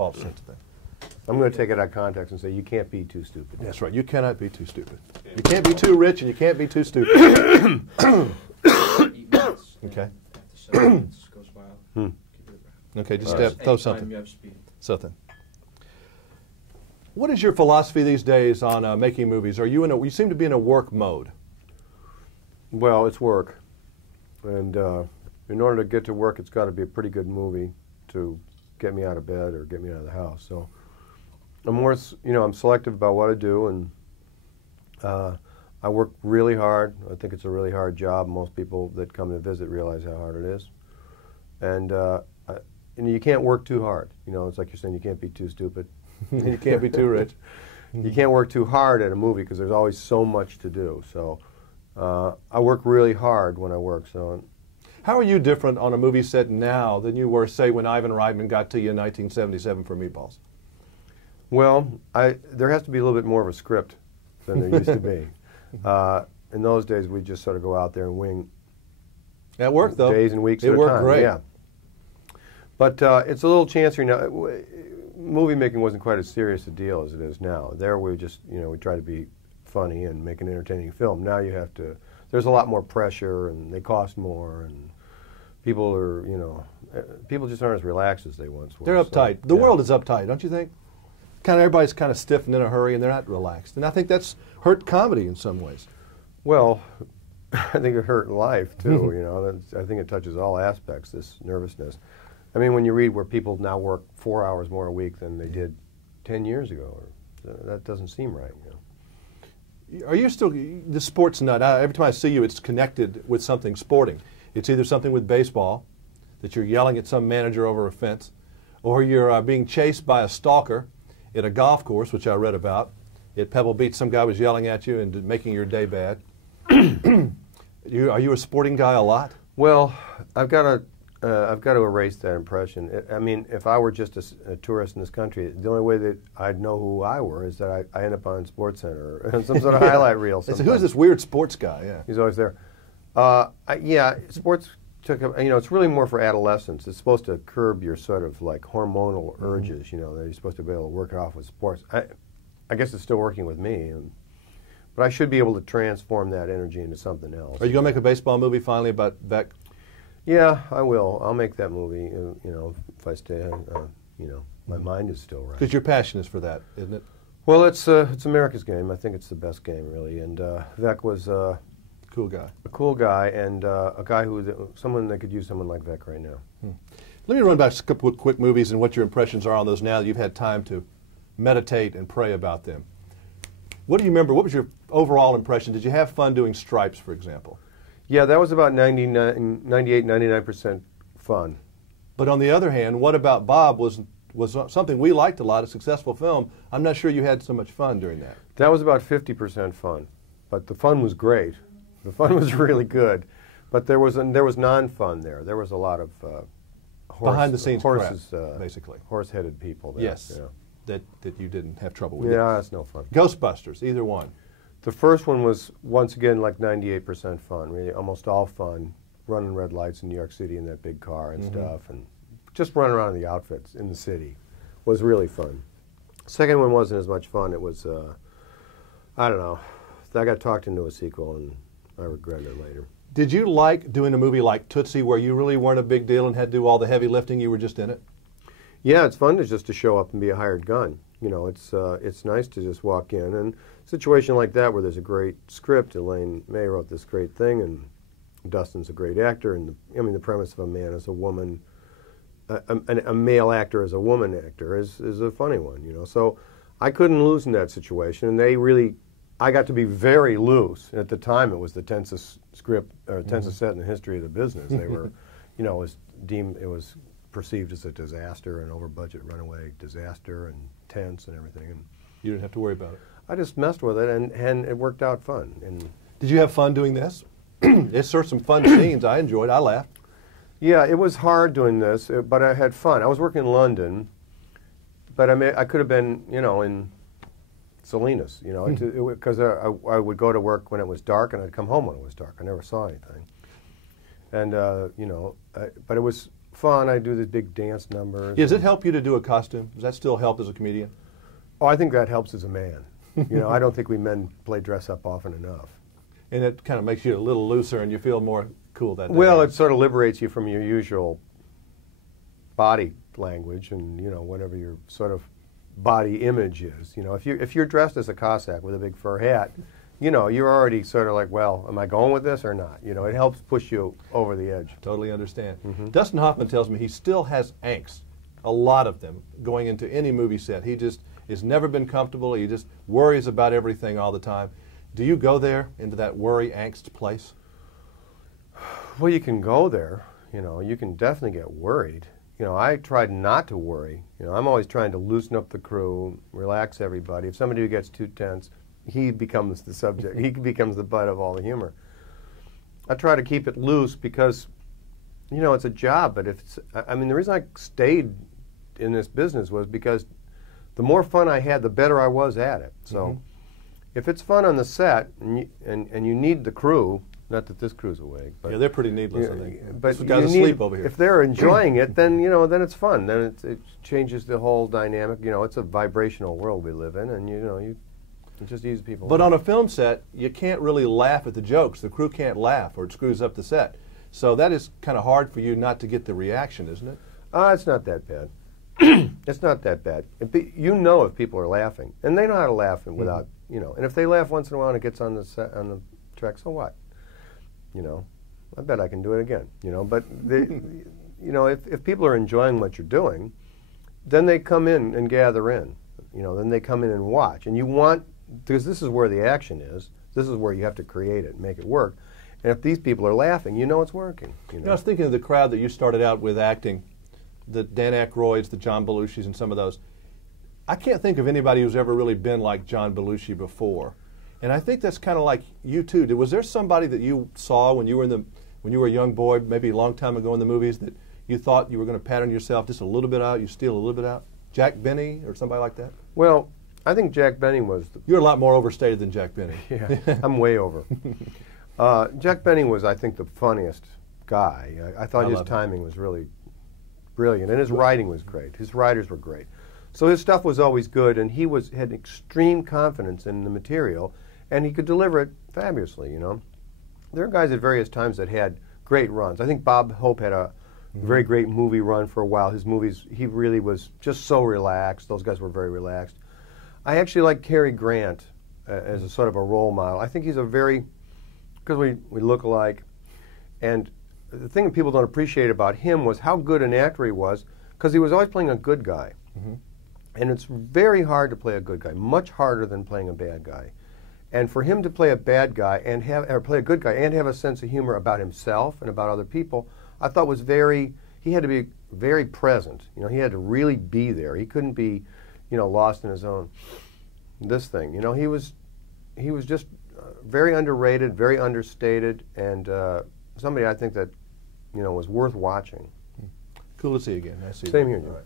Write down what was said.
false sense of thing. I'm going to take it out of context and say you can't be too stupid. That's right. You cannot be too stupid. You can't be too rich, and you can't be too stupid. Okay. Okay, just throw something. Something. What is your philosophy these days on making movies? Are you you seem to be in a work mode? Well, it's work, and in order to get to work, it's got to be a pretty good movie to get me out of bed or get me out of the house. So I'm more, I'm selective about what I do, and I work really hard. I think it's a really hard job. Most people that come to visit realize how hard it is, and you can't work too hard. It's like you're saying, you can't be too stupid. You can't be too rich. You can't work too hard at a movie because there's always so much to do. So I work really hard when I work. So, how are you different on a movie set now than you were, say, when Ivan Reitman got to you in 1977 for Meatballs? Well, there has to be a little bit more of a script than there used to be. In those days, we just sort of go out there and wing. That worked, though. Days and weeks at a time. It worked great. Yeah. But it's a little chancer now. Movie making wasn't quite as serious a deal as it is now. There we just, we try to be funny and make an entertaining film. Now you have to, there's a lot more pressure, and they cost more, and people are, people just aren't as relaxed as they once were. They're uptight. The world is uptight, don't you think? Everybody's kind of stiff and in a hurry, and they're not relaxed. And I think that's hurt comedy in some ways. Well, I think it hurt life, too, I think it touches all aspects, this nervousness. I mean, when you read where people now work 4 hours more a week than they did 10 years ago, that doesn't seem right. Are you still the sports nut? Every time I see you, it's connected with something sporting. It's either something with baseball, that you're yelling at some manager over a fence, or you're being chased by a stalker at a golf course, which I read about. At Pebble Beach, some guy was yelling at you and making your day bad. Are you a sporting guy a lot? Well, I've got to erase that impression. I mean, if I were just a tourist in this country, the only way that I'd know who I were is that I end up on SportsCenter or some sort of highlight reel. Who's this weird sports guy? Yeah, he's always there. Yeah, sports took. It's really more for adolescents. It's supposed to curb your sort of like hormonal urges. That you're supposed to be able to work it off with sports. I guess it's still working with me, but I should be able to transform that energy into something else. Are you going to make a baseball movie finally about Veeck? Yeah, I will. I'll make that movie, if I stay, my mind is still right. Because your passion is for that, isn't it? Well, it's America's game. I think it's the best game, really. And Veeck was cool guy. A cool guy, and a guy someone that could use someone like Veeck right now. Let me run back a couple of quick movies and what your impressions are on those now that you've had time to meditate and pray about them. What do you remember? What was your overall impression? Did you have fun doing Stripes, for example? Yeah, that was about 98, 99% fun. But on the other hand, What About Bob was something we liked a lot, a successful film. I'm not sure you had so much fun during that. That was about 50% fun, but the fun was great. The fun was really good, but there was non-fun there. There was a lot of behind-the-scenes horses, crap, basically. Horse-headed people there. Yes, that you didn't have trouble with. Yeah, that's no fun. Ghostbusters, either one. The first one was, once again, like 98% fun, really almost all fun, running red lights in New York City in that big car and stuff, and just running around in the outfits in the city was really fun. Second one wasn't as much fun. It was, I don't know, I got talked into a sequel, and I regret it later. Did you like doing a movie like Tootsie where you really weren't a big deal and had to do all the heavy lifting, you were just in it? Yeah, it's fun to show up and be a hired gun. It's nice to just walk in, and a situation like that where there's a great script, Elaine May wrote this great thing, and Dustin's a great actor, and the premise of a man as a woman, a male actor as a woman actor is a funny one, So I couldn't lose in that situation, and I got to be very loose. At the time, it was the tensest script, or tensest set in the history of the business. They were, it was perceived as a disaster, an over-budget runaway disaster, and tense and everything. And you didn't have to worry about it. I just messed with it, and it worked out fun. And did you have fun doing this? It's sort of some fun scenes. I enjoyed. I laughed. Yeah, it was hard doing this, but I had fun. I was working in London, but I could have been, in Salinas, because I would go to work when it was dark, and I'd come home when it was dark. I never saw anything. And, but it was fun. I do these big dance numbers. Does it help you to do a costume? Does that still help as a comedian? Oh, I think that helps as a man. I don't think we men play dress up often enough. And it kind of makes you a little looser and you feel more cool that day. Well, it sort of liberates you from your usual body language and, whatever your sort of body image is. If you're dressed as a Cossack with a big fur hat, you're already sort of like, well, am I going with this or not? It helps push you over the edge. Totally understand. Dustin Hoffman tells me he still has angst, a lot of them, going into any movie set. He just has never been comfortable. He just worries about everything all the time. Do you go there, into that worry, angst place? Well, you can go there. You can definitely get worried. I tried not to worry. I'm always trying to loosen up the crew, relax everybody. If somebody gets too tense, he becomes the subject. He becomes the butt of all the humor. I try to keep it loose because, it's a job. But the reason I stayed in this business was because the more fun I had, the better I was at it. So if it's fun on the set and you need the crew, not that this crew's awake, but yeah, they're pretty needless, I think. But this guy's asleep over here. If they're enjoying it, then then it's fun. Then it changes the whole dynamic. It's a vibrational world we live in, and you just use people. But on a film set, you can't really laugh at the jokes. The crew can't laugh, or it screws up the set. So that is kind of hard for you not to get the reaction, isn't it? It's not that bad. It's not that bad. If people are laughing, and they know how to laugh without And if they laugh once in a while and it gets on the set, on the track, so what? I bet I can do it again. But if people are enjoying what you're doing, then they come in and gather in. Then they come in and watch. And because this is where the action is. This is where you have to create it and make it work. And if these people are laughing, it's working. I was thinking of the crowd that you started out with acting, the Dan Aykroyds, the John Belushis, and some of those. I can't think of anybody who's ever really been like John Belushi before. And I think that's kind of like you too. Was there somebody that you saw when you were a young boy, maybe a long time ago in the movies, that you thought you were going to pattern yourself just a little bit out, you steal a little bit out? Jack Benny or somebody like that? Well, I think Jack Benny was... You're a lot more overstated than Jack Benny. Yeah, I'm way over. Jack Benny was, I think, the funniest guy. I thought his timing was really brilliant, and his writing was great. His writers were great. So his stuff was always good, and he had extreme confidence in the material, and he could deliver it fabulously, There are guys at various times that had great runs. I think Bob Hope had a very great movie run for a while. His movies, he really was just so relaxed. Those guys were very relaxed. I actually like Cary Grant as a sort of a role model. I think he's because we look alike, and the thing that people don't appreciate about him was how good an actor he was, because he was always playing a good guy. And it's very hard to play a good guy, much harder than playing a bad guy. And for him to play a bad guy or play a good guy and have a sense of humor about himself and about other people, I thought was he had to be very present. He had to really be there. He couldn't be, lost in his own, this thing. He was just very underrated, very understated, and somebody I think that, was worth watching. Cool to see you again. I see you. Same here, Jim. All right.